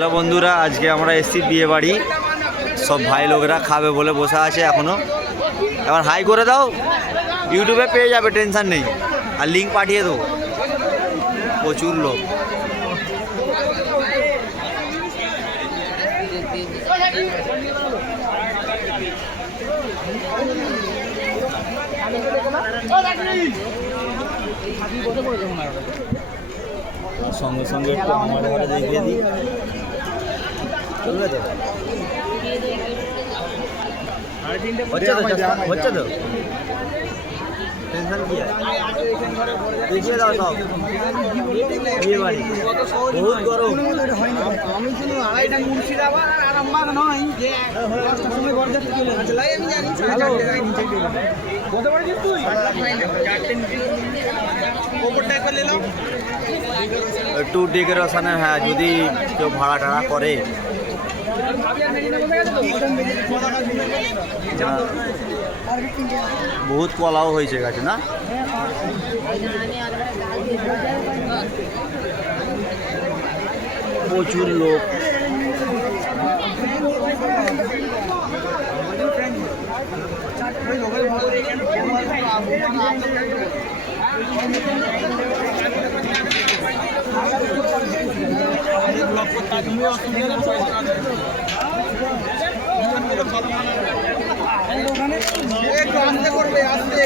Hello বন্ধুরা, আজকে আমরা এসছি বিয়ে বাড়ি। সব ভাই লোকেরা খাবে বলে বসে আছে এখনো। এবার হাই করে দাও, ইউটিউবে পেয়ে যাবে, টেনশন নেই। আর লিঙ্ক পাঠিয়ে দেবো। প্রচুর লোক। সঙ্গে সঙ্গে একটু আমার ঘরে দেখিয়ে দিই, চলবে তো? হচ্ছে তো, টেনশন কি আছে? দেখিয়ে দাও সব। বিয়ে বাড়ি বহুত গরম। আমি শুধু আড়াইটা মুর্শিদাবাদ আর আরামবাগ নয় যে দশটার সময় বরযাত্রী চলে যাচ্ছে। আমি জানি কত বাড়ি তুই ওপরটা একবার নিলাম একটু ডেকোরেশনের। হ্যাঁ, যদি কেউ ভাড়া টাড়া করে। বহুত কলাও হয়েছে গাছে না? প্রচুর লোক। আসতে করবে আসতে।